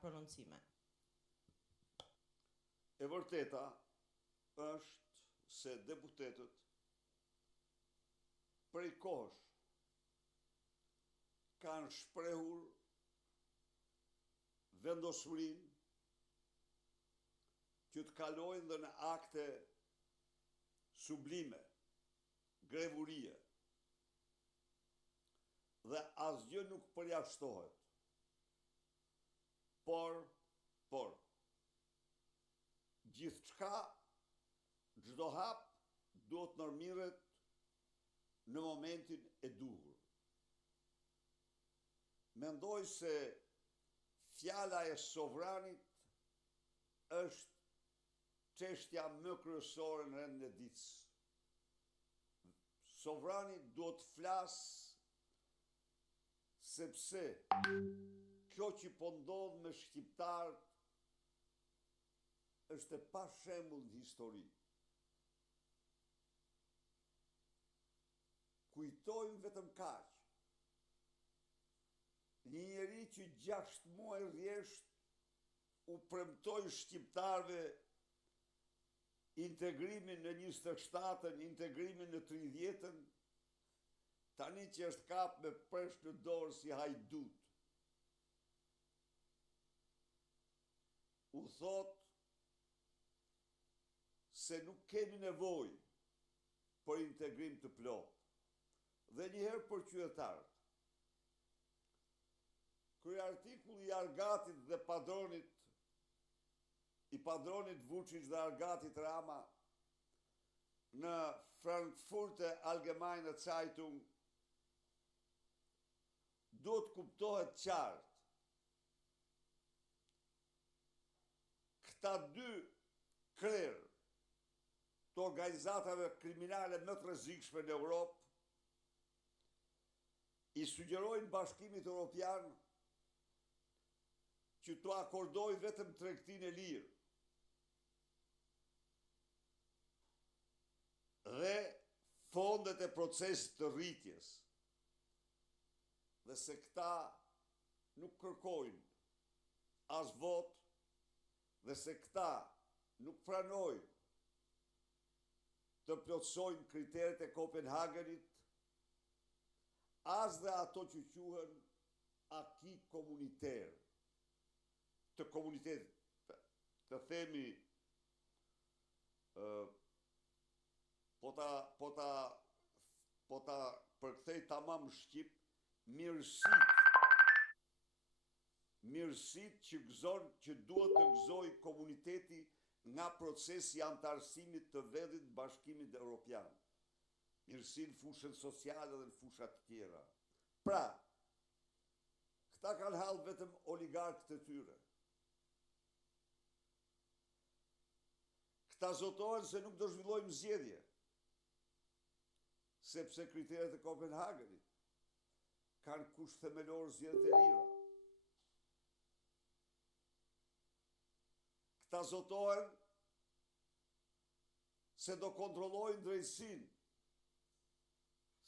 prononcime. E vërteta është se deputetët prej kohësh kanë shprehur vendosurinë që të kalojnë dhe në akte sublime, grevurie, dhe asgjë nuk përjashtohet. Por, gjithçka, çdo hap duhet ndërmirret në momentin e duhur. Mendoj se fjala e sovranit është çështja më kryesore në rendin e ditës. Sovrani duhet të flasë sepse kjo që po ndodh me shqiptarët është e pa shembull në histori. Kujtojmë vetëm kaq. Një njeri që 6 muaj rresht u premtoi shqiptarëve integrimin në 27-ën, integrimin në 30-ën, tani që është kap me presh në dorë si hajdut. U thot se nuk kemi nevojë për integrim të plot. Dhe njëherë për qytetarët. Kryeartikulli i Argatit dhe i padronit Vučić dhe Argatit Rama në Frankfurter Allgemeine Zeitung do të kuptohet qartë. Këta dy krerë të organizatave kriminale më të rrezikshme në Europë i sugjerojnë Bashkimit Evropian që të akordoj vetëm tregtinë e lirë dhe fondet e procesit të rritjes, dhe se këta nuk kërkojnë as vot, dhe se këta nuk pranojnë të plotësojnë kriteret e Kopenhagenit, as dhe ato që quhen aki komuniter, të komunitetit, të themi, po ta përkthej tamam shqip, mirësit që duhet të gëzoj komuniteti nga procesi antarësimit të vendit në Bashkimin Evropian. Mirësin fushën sociale dhe në fushat të tjera. Pra, këta kanë hallë vetëm oligarkët e tyre. Këta zotohen se nuk do zhvillojmë zgjedhje, sepse kriteret e Kopenhagenit kanë kusht themelor zgjedhjet e lira. Këta zotohen se do kontrollojnë drejtësinë,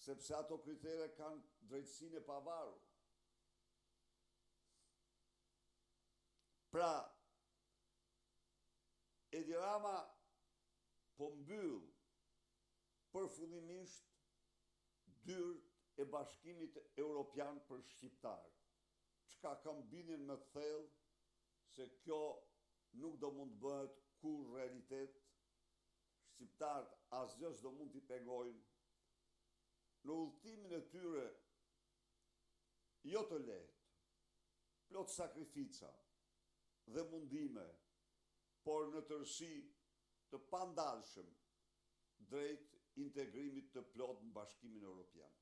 sepse ato kritere kanë drejtësinë e pavarur. Pra, Edi Rama po mbyll përfundimisht dyert e Bashkimit Evropian për shqiptarët, çka kam bindjen më të thellë se kjo nuk do mund të bëhet kur realitet. Shqiptarët asgjë s'do mund t'i pengojnë në udhëtimin e tyre jo të lehtë, plot sakrifica dhe mundime, por në tërësi të pandalshëm drejt integrimit të plot në Bashkimin Evropian.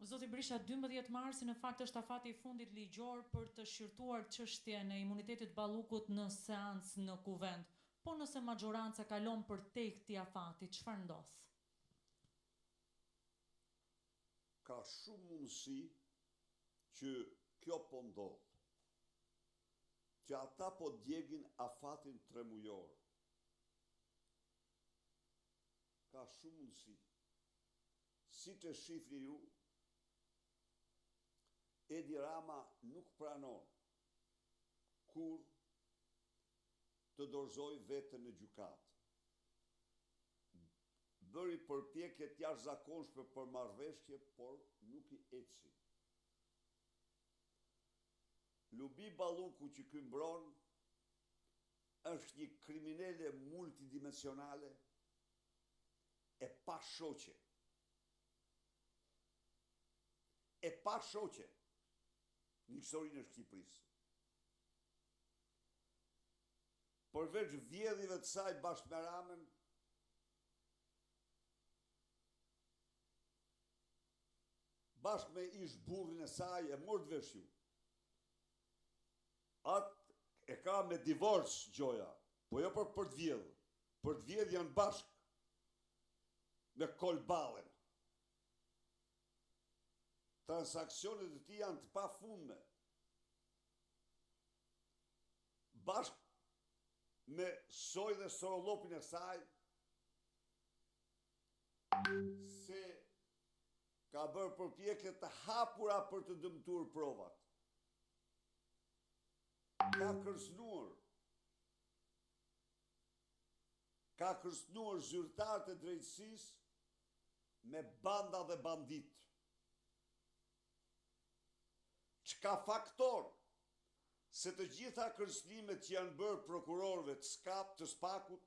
Zoti Berisha, 12 marsi në fakt është afati i fundit ligjor për të shqyrtuar çështjen e imunitetit Ballukut në seancë në kuvend. Po nëse majoranca kalon për te këtij afati, çfarë ndodh? Ka shumë mundësi që kjo po ndodh, që ata po djegin afatin 3 mujor. Ka shumë mundësi. Si të shifni ju, Edi Rama nuk pranon kur të dorëzoj vetën në gjykatë. Bëri përpjekje të jashtëzakonshme për marrëveshje, por nuk i eci. Lubi Balluku që ky mbron është një kriminale multidimensionale e pa shoqe. E pa shoqe në historinë e Shqipërisë. Përveç vjedhjeve të saj bashkë me Ramën, bashkë me ish burrin e saj, e mor të vesh ju. Atë e ka me divorc gjoja, po jo për të vjedhë. Për të vjedhë janë bashkë me kolballen. Transaksionet e tij janë të pafundme. Bashkë me Soj dhe Sorollopin e saj, se ka bërë përpjekje të hapura për të dëmtuar provat. Ka kërcënuar zyrtarët e drejtësisë me banda dhe bandit. Çka faktor se të gjitha kërcënimet që janë bërë prokurorëve të Spakut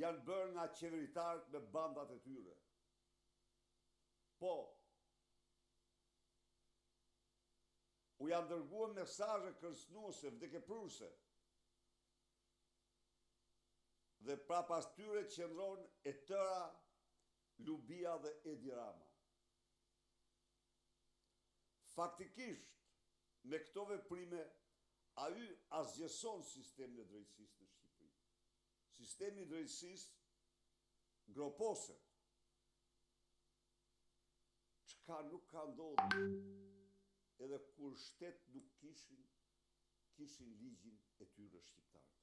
janë bërë nga qeveritarët me bandat e tyre. Po, u janë dërguar mesazhe kërcënuese, vdekjeprurse. Dhe prapas tyre qëndron e tëra Lubia dhe Edi Rama. Faktikisht, me këto veprime, ai asgjëson sistemin e drejtësisë në Shqipëri. Sistemi i drejtësisë groposet. Çka nuk ka ndodhur edhe kur shtet nuk kishin ligjin e tyre shqiptarët.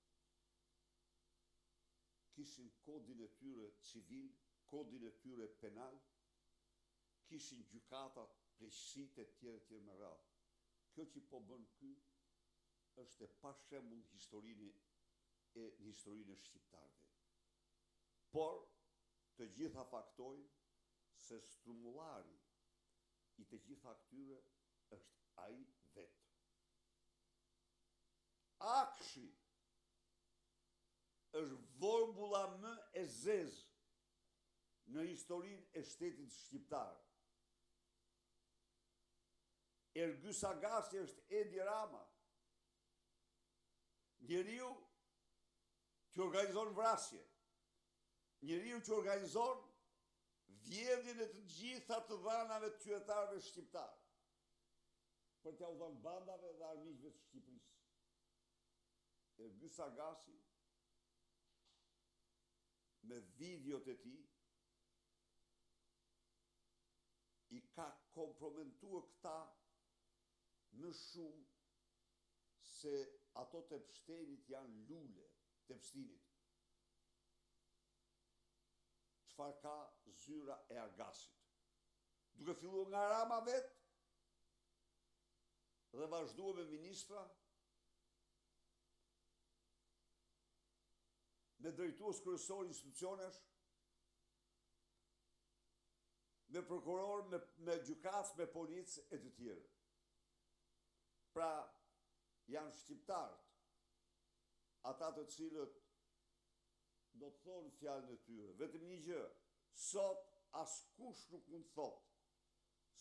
Kishin kodin e tyre civil, kodin e tyre penal, kishin gjykatat, pleqësitë e tjera me radhë. Kjo që po bën ky është e pashembull në historinë e shqiptarëve. Por të gjitha faktojnë se strumullari i të gjitha këtyre është ai vetë. Akshi është formula më e zezë në historinë e shtetit shqiptar. Ergy Sagasi është Edi Rama, njeriu që organizon vrasje, njeriu që organizon vjedhjen e të gjitha të dhanave të qytetarëve shqiptar, për t'ia u dhënë bandave dhe armiqve të Shqipërisë. Ergy Sagasi, me videot e tij, i ka komprometuar këta më shumë se ato të Pshtenit janë lule të Pshtinit. Çfarë ka zyra e Argasit? Duke filluar nga Rama vetë dhe vazhduar me ministra, me drejtues kryesor institucionesh, me prokuror, me gjykatës, me policë e të tjerë. Pra, janë shqiptarët, ata të cilët do të thonë fjalën e tyre. Vetëm një gjë, sot askush nuk mund të thotë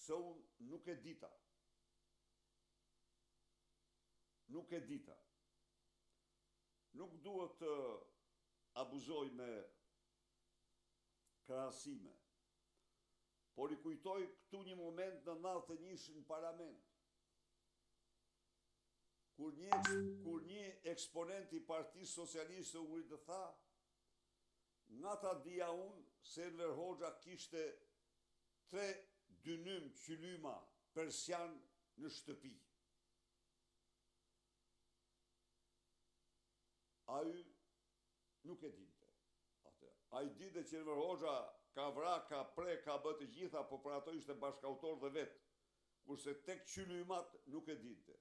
se unë nuk e dita. Nuk e dita. Nuk duhet të abuzoj me krahasime, por i kujtoj këtu një moment në 91 në parlament, kur një eksponent i Partisë Socialiste u ngrit të tha, nga ta dija unë se Enver Hoxha kishte 3 dynym qylyma persian në shtëpi. Ai nuk e dinte atë. Ai dinte që Enver Hoxha ka vra, ka pre, ka bë të gjitha, po për ato ishte bashkautor dhe vetë. kurse tek qylymat nuk e dinte.